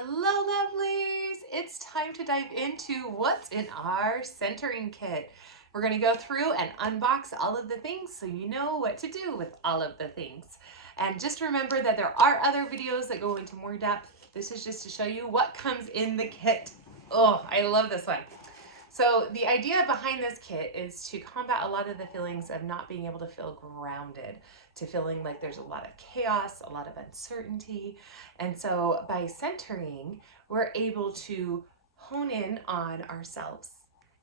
Hello lovelies! It's time to dive into what's in our centering kit. We're going to go through and unbox all of the things so you know what to do with all of the things. And just remember that there are other videos that go into more depth. This is just to show you what comes in the kit. Oh, I love this one. So the idea behind this kit is to combat a lot of the feelings of not being able to feel grounded, to feeling like there's a lot of chaos, a lot of uncertainty. And so by centering, we're able to hone in on ourselves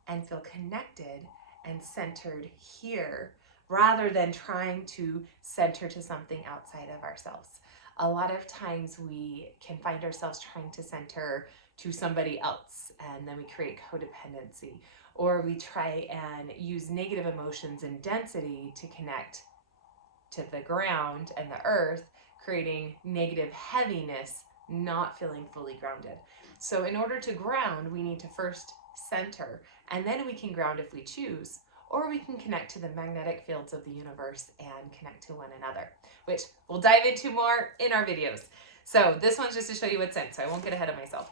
and feel connected and centered here rather than trying to center to something outside of ourselves. A lot of times we can find ourselves trying to center to somebody else, and then we create codependency, or we try and use negative emotions and density to connect to the ground and the earth, creating negative heaviness, not feeling fully grounded. So in order to ground, we need to first center, and then we can ground if we choose, or we can connect to the magnetic fields of the universe and connect to one another, which we'll dive into more in our videos. So this one's just to show you what's in, so I won't get ahead of myself.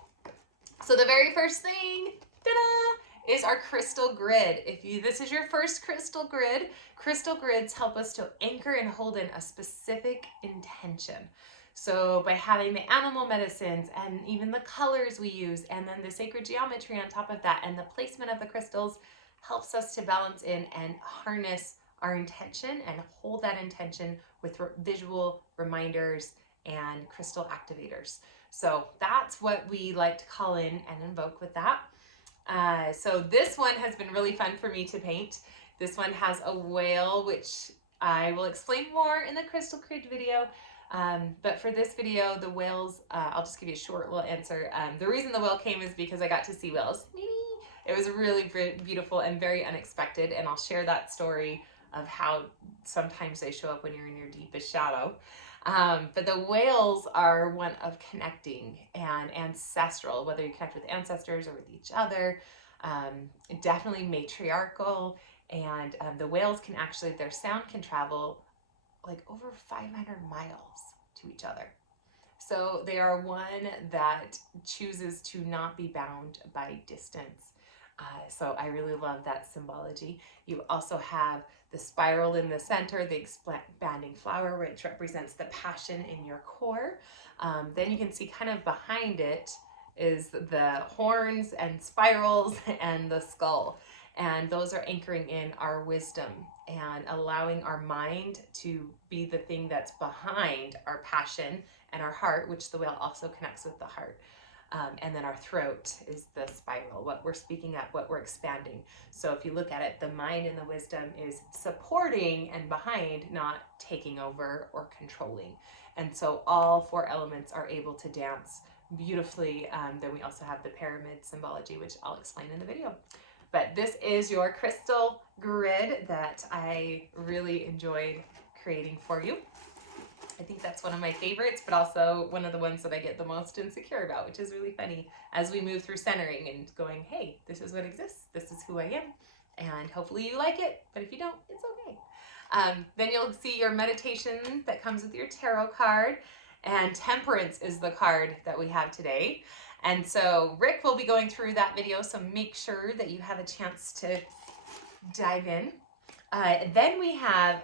So the very first thing, ta-da, is our crystal grid. This is your first crystal grid, crystal grids help us to anchor and hold in a specific intention. So by having the animal medicines and even the colors we use, and then the sacred geometry on top of that, and the placement of the crystals helps us to balance in and harness our intention and hold that intention with visual reminders and crystal activators. So that's what we like to call in and invoke with that. So this one has been really fun for me to paint. This one has a whale, which I will explain more in the crystal grid video. But for this video, the whales, I'll just give you a short little answer. The reason the whale came is because I got to see whales. It was really beautiful and very unexpected, and I'll share that story of how sometimes they show up when you're in your deepest shadow. But the whales are one of connecting and ancestral, whether you connect with ancestors or with each other, definitely matriarchal. And the whales can actually, their sound can travel like over 500 miles to each other. So they are one that chooses to not be bound by distance. So I really love that symbology. You also have the spiral in the center, the expanding flower, which represents the passion in your core. Then you can see kind of behind it is the horns and spirals and the skull. And those are anchoring in our wisdom and allowing our mind to be the thing that's behind our passion and our heart, which the whale also connects with the heart. And then our throat is the spiral, what we're speaking at, what we're expanding. So if you look at it, the mind and the wisdom is supporting and behind, not taking over or controlling. And so all four elements are able to dance beautifully. Then we also have the pyramid symbology, which I'll explain in the video. But this is your crystal grid that I really enjoyed creating for you. I think that's one of my favorites, but also one of the ones that I get the most insecure about, which is really funny as we move through centering and going, hey, this is what exists. This is who I am. And hopefully you like it, but if you don't, it's okay. Then you'll see your meditation that comes with your tarot card, and Temperance is the card that we have today. And so Rick will be going through that video, so make sure that you have a chance to dive in. Then we have,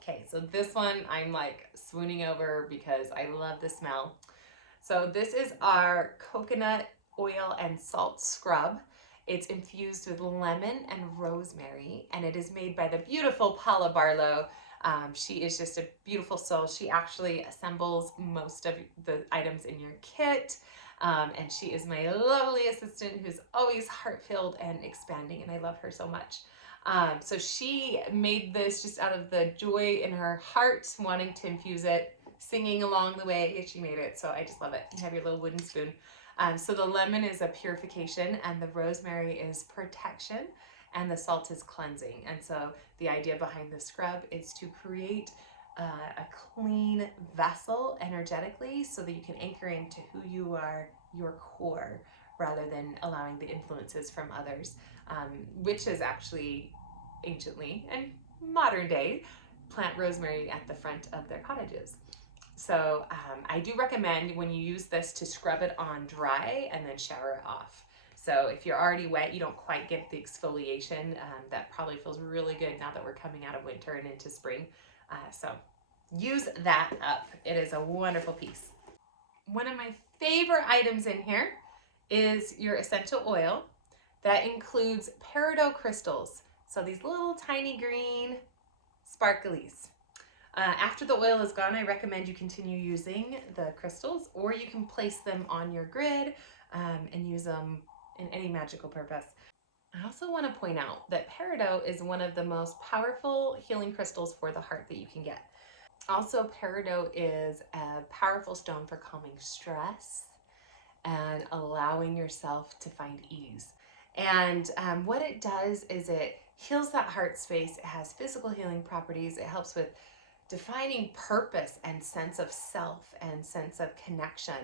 okay, so this one I'm like swooning over because I love the smell. So this is our coconut oil and salt scrub. It's infused with lemon and rosemary, and it is made by the beautiful Paula Barlow. She is just a beautiful soul. She actually assembles most of the items in your kit. And she is my lovely assistant who's always heart-filled and expanding, and I love her so much. So she made this just out of the joy in her heart, wanting to infuse it, singing along the way as she made it. So I just love it. You have your little wooden spoon. So the lemon is a purification, and the rosemary is protection, and the salt is cleansing. And so the idea behind the scrub is to create a clean vessel energetically so that you can anchor into who you are, your core, rather than allowing the influences from others, which is actually anciently and modern day plant rosemary at the front of their cottages. So I do recommend when you use this to scrub it on dry and then shower it off. So if you're already wet, you don't quite get the exfoliation. That probably feels really good now that we're coming out of winter and into spring. So use that up. It is a wonderful piece. One of my favorite items in here is your essential oil that includes peridot crystals. So these little tiny green sparklies. After the oil is gone, I recommend you continue using the crystals, or you can place them on your grid and use them in any magical purpose. I also want to point out that peridot is one of the most powerful healing crystals for the heart that you can get. Also, peridot is a powerful stone for calming stress and allowing yourself to find ease. And what it does is it heals that heart space. It has physical healing properties. It helps with defining purpose and sense of self and sense of connection,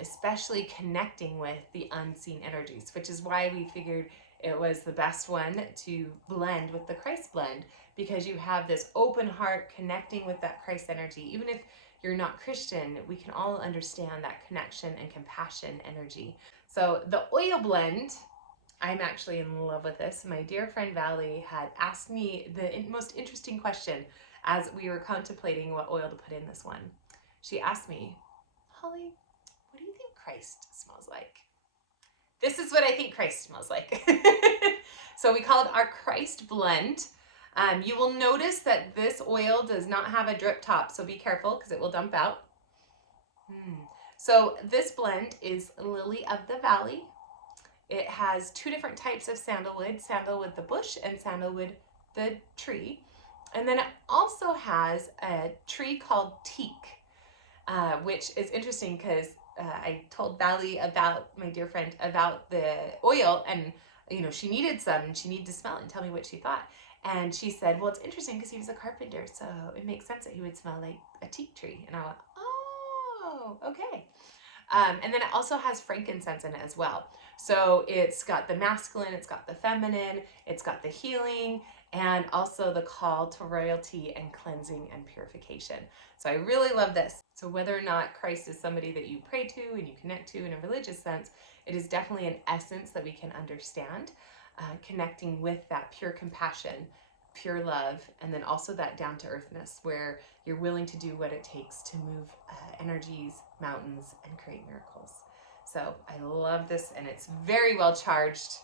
especially connecting with the unseen energies, which is why we figured it was the best one to blend with the Christ blend, because you have this open heart connecting with that Christ energy. Even if you're not Christian, we can all understand that connection and compassion energy. So the oil blend, I'm actually in love with this. My dear friend Valley had asked me the most interesting question as we were contemplating what oil to put in this one. She asked me, Holly, what do you think Christ smells like? This is what I think Christ smells like. So we call it our Christ blend. You will notice that this oil does not have a drip top, so be careful because it will dump out. So this blend is Lily of the Valley. It has two different types of sandalwood the bush and sandalwood the tree. And then it also has a tree called teak, which is interesting because I told Valley about, my dear friend, about the oil, and she needed some and she needed to smell it and tell me what she thought. And she said, well, it's interesting because he was a carpenter, so it makes sense that he would smell like a teak tree. And I went, oh, okay. And then it also has frankincense in it as well. So it's got the masculine, it's got the feminine, it's got the healing, and also the call to royalty and cleansing and purification. So I really love this. So whether or not Christ is somebody that you pray to and you connect to in a religious sense, it is definitely an essence that we can understand, connecting with that pure compassion, pure love, and then also that down-to-earthness where you're willing to do what it takes to move energies, mountains, and create miracles. So I love this, and it's very well charged.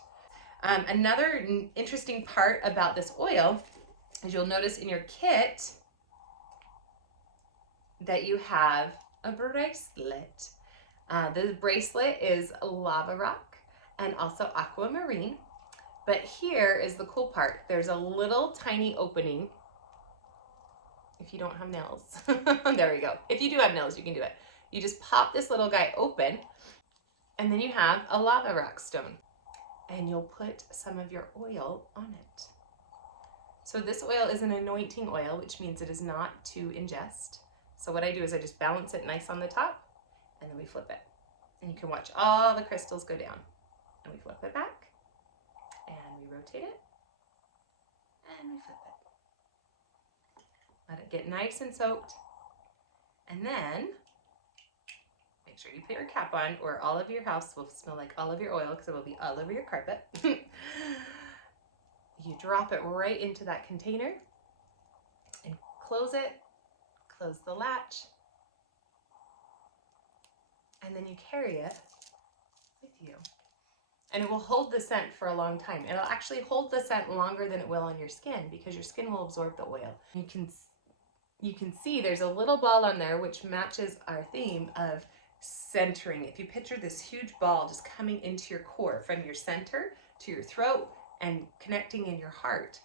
Another interesting part about this oil is you'll notice in your kit that you have a bracelet. The bracelet is lava rock and also aquamarine. But here is the cool part. There's a little tiny opening. If you don't have nails, there we go. If you do have nails, you can do it. You just pop this little guy open, and then you have a lava rock stone. And you'll put some of your oil on it. So this oil is an anointing oil, which means it is not to ingest. So what I do is I just balance it nice on the top, and then we flip it. And you can watch all the crystals go down. And we flip it back, and we rotate it, and we flip it. Let it get nice and soaked. And then make sure you put your cap on, or all of your house will smell like all of your oil because it will be all over your carpet. You drop it right into that container and close it, close the latch, and then you carry it with you. And it will hold the scent for a long time. It'll actually hold the scent longer than it will on your skin because your skin will absorb the oil. You can see there's a little ball on there which matches our theme of centering. If you picture this huge ball just coming into your core from your center to your throat and connecting in your heart,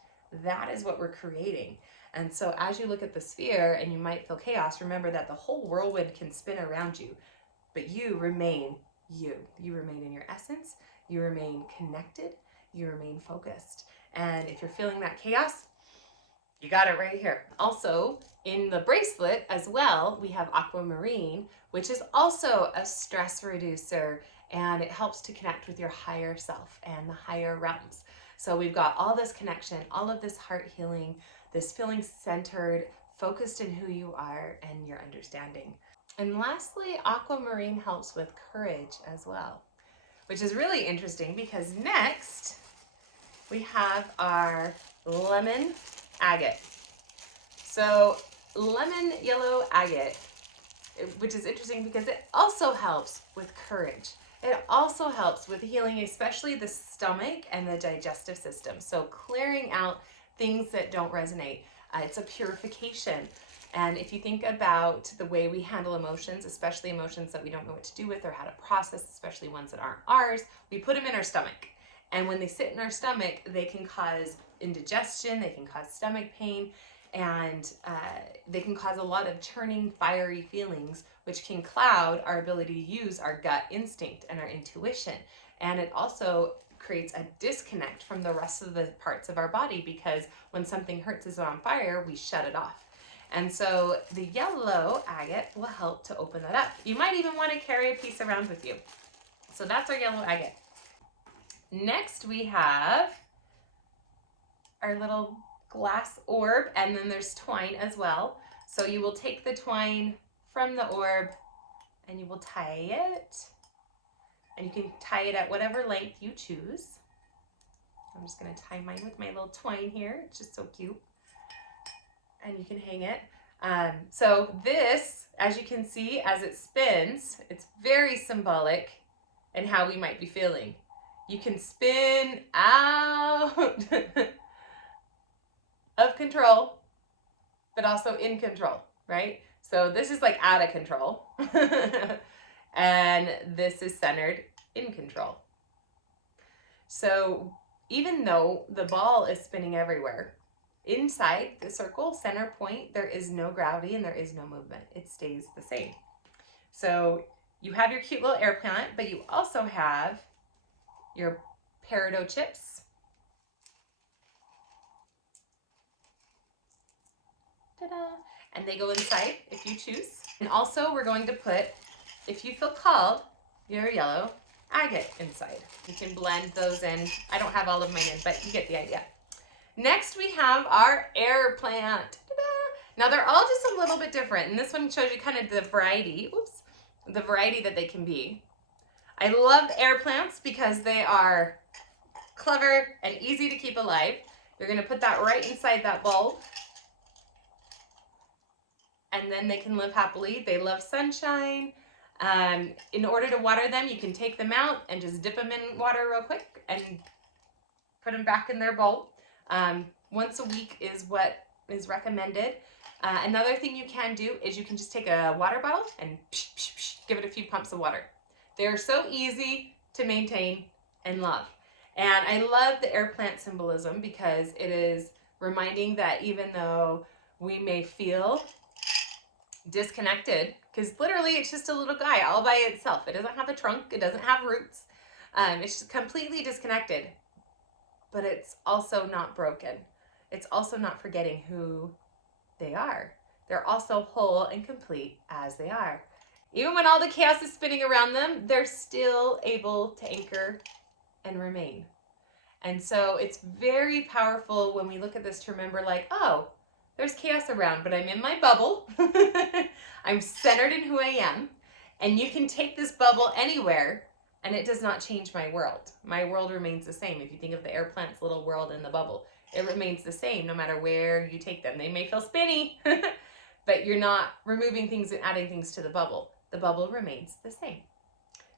that is what we're creating. And so as you look at the sphere and you might feel chaos, remember that the whole whirlwind can spin around you, but you remain you. You remain in your essence, you remain connected, you remain focused. And if you're feeling that chaos, you got it right here. Also, in the bracelet as well, we have aquamarine, which is also a stress reducer, and it helps to connect with your higher self and the higher realms. So we've got all this connection, all of this heart healing, this feeling centered, focused in who you are and your understanding. And lastly, aquamarine helps with courage as well, which is really interesting because next we have our lemon agate. So lemon yellow agate, which is interesting because it also helps with courage. It also helps with healing, especially the stomach and the digestive system. So clearing out things that don't resonate. It's a purification. And if you think about the way we handle emotions, especially emotions that we don't know what to do with or how to process, especially ones that aren't ours, we put them in our stomach. And when they sit in our stomach, they can cause indigestion, they can cause stomach pain, and they can cause a lot of churning, fiery feelings, which can cloud our ability to use our gut instinct and our intuition. And it also creates a disconnect from the rest of the parts of our body, because when something hurts is on fire, we shut it off. And so the yellow agate will help to open that up. You might even want to carry a piece around with you. So that's our yellow agate. Next we have our little glass orb, and then there's twine as well. So you will take the twine from the orb and you will tie it. And you can tie it at whatever length you choose. I'm just going to tie mine with my little twine here. It's just so cute. And you can hang it. So this, as you can see, as it spins, it's very symbolic in how we might be feeling. You can spin out of control, but also in control, right? So this is like out of control. And this is centered in control. So even though the ball is spinning everywhere, inside the circle center point, there is no gravity and there is no movement. It stays the same. So you have your cute little air plant, but you also have your peridot chips. Ta-da! And they go inside if you choose. And also we're going to put, if you feel called, your yellow agate inside. You can blend those in. I don't have all of mine in, but you get the idea. Next we have our air plant. Ta-da! Now they're all just a little bit different, and this one shows you kind of the variety, the variety that they can be. I love air plants because they are clever and easy to keep alive. You're going to put that right inside that bulb, and then they can live happily. They love sunshine. In order to water them, you can take them out and just dip them in water real quick and put them back in their bowl. Once a week is what is recommended. Another thing you can do is you can just take a water bottle and give it a few pumps of water. They're so easy to maintain and love. And I love the air plant symbolism because it is reminding that even though we may feel disconnected, because literally it's just a little guy all by itself. It doesn't have a trunk. It doesn't have roots. It's just completely disconnected. But it's also not broken. It's also not forgetting who they are. They're also whole and complete as they are. Even when all the chaos is spinning around them, they're still able to anchor and remain. And so it's very powerful when we look at this to remember, like, oh, there's chaos around, but I'm in my bubble. I'm centered in who I am. And you can take this bubble anywhere, and it does not change my world. My world remains the same. If you think of the air plant's little world in the bubble, it remains the same no matter where you take them. They may feel spinny, but you're not removing things and adding things to the bubble. The bubble remains the same.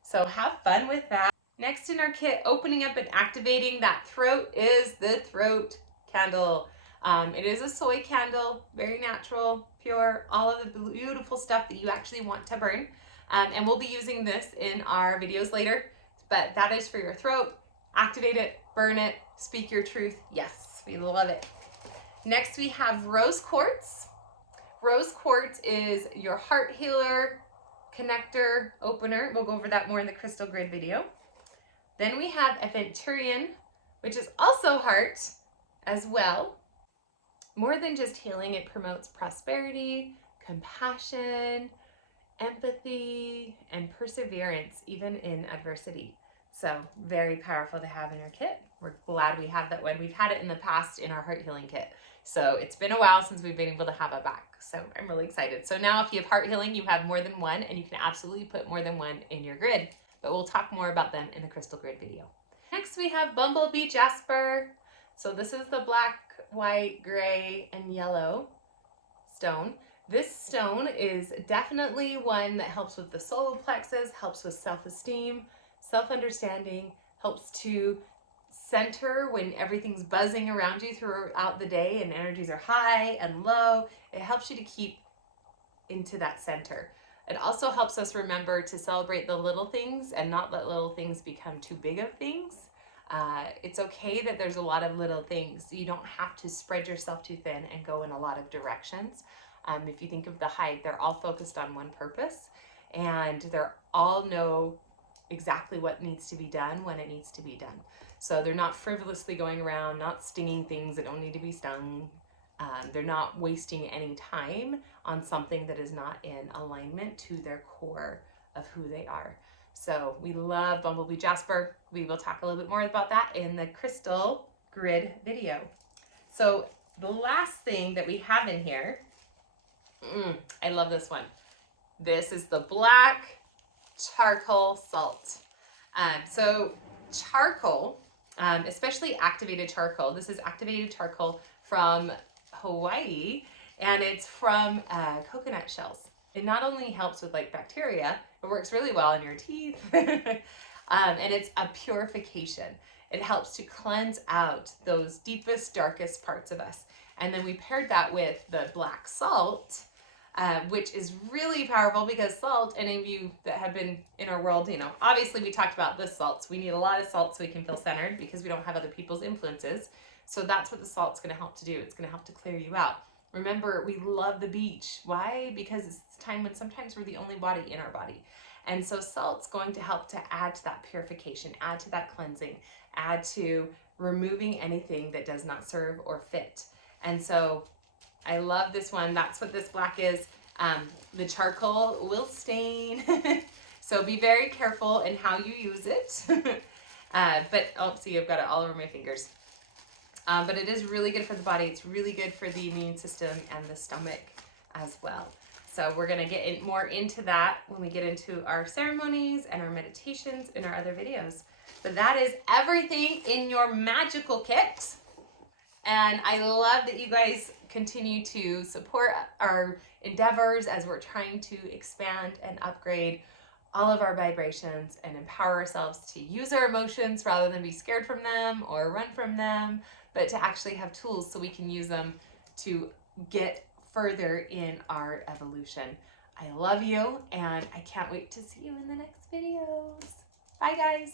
So have fun with that. Next in our kit, opening up and activating that throat, is the throat candle. It is a soy candle, very natural, pure, all of the beautiful stuff that you actually want to burn. And we'll be using this in our videos later, but that is for your throat. Activate it, burn it, speak your truth. Yes, we love it. Next we have rose quartz. Rose quartz is your heart healer, connector, opener. We'll go over that more in the crystal grid video. Then we have aventurine, which is also heart as well. More than just healing, it promotes prosperity, compassion, empathy, and perseverance, even in adversity. So very powerful to have in your kit. We're glad we have that one. We've had it in the past in our heart healing kit. So it's been a while since we've been able to have it back. So I'm really excited. So now if you have heart healing, you have more than one, and you can absolutely put more than one in your grid. But we'll talk more about them in the crystal grid video. Next we have Bumblebee Jasper. So this is the black, white, gray, and yellow stone. This stone is definitely one that helps with the solar plexus, helps with self-esteem, self-understanding, helps to center when everything's buzzing around you throughout the day and energies are high and low. It helps you to keep into that center. It also helps us remember to celebrate the little things and not let little things become too big of things. It's okay that there's a lot of little things. You don't have to spread yourself too thin and go in a lot of directions. If you think of the hive, they're all focused on one purpose, and they're all know exactly what needs to be done when it needs to be done. So they're not frivolously going around, not stinging things that don't need to be stung. They're not wasting any time on something that is not in alignment to their core of who they are. So we love Bumblebee Jasper. We will talk a little bit more about that in the crystal grid video. So the last thing that we have in here, I love this one. This is the black charcoal salt. So charcoal, especially activated charcoal, this is activated charcoal from Hawaii, and it's from coconut shells. It not only helps with like bacteria, it works really well in your teeth, and it's a purification. It helps to cleanse out those deepest, darkest parts of us. And then we paired that with the black salt, which is really powerful because salt, any of you that have been in our world, you know, obviously we talked about the salts. We need a lot of salt so we can feel centered because we don't have other people's influences. So that's what the salt's going to help to do. It's going to help to clear you out. Remember, we love the beach. Why? Because it's a time when sometimes we're the only body in our body. And so salt's going to help to add to that purification, add to that cleansing, add to removing anything that does not serve or fit. And so I love this one. That's what this black is. The charcoal will stain. So be very careful in how you use it. But, oh, see, I've got it all over my fingers. But it is really good for the body. It's really good for the immune system and the stomach as well. So we're going to get more into that when we get into our ceremonies and our meditations in our other videos. But that is everything in your magical kit. And I love that you guys continue to support our endeavors as we're trying to expand and upgrade all of our vibrations and empower ourselves to use our emotions rather than be scared from them or run from them, but to actually have tools so we can use them to get further in our evolution. I love you, and I can't wait to see you in the next videos. Bye, guys.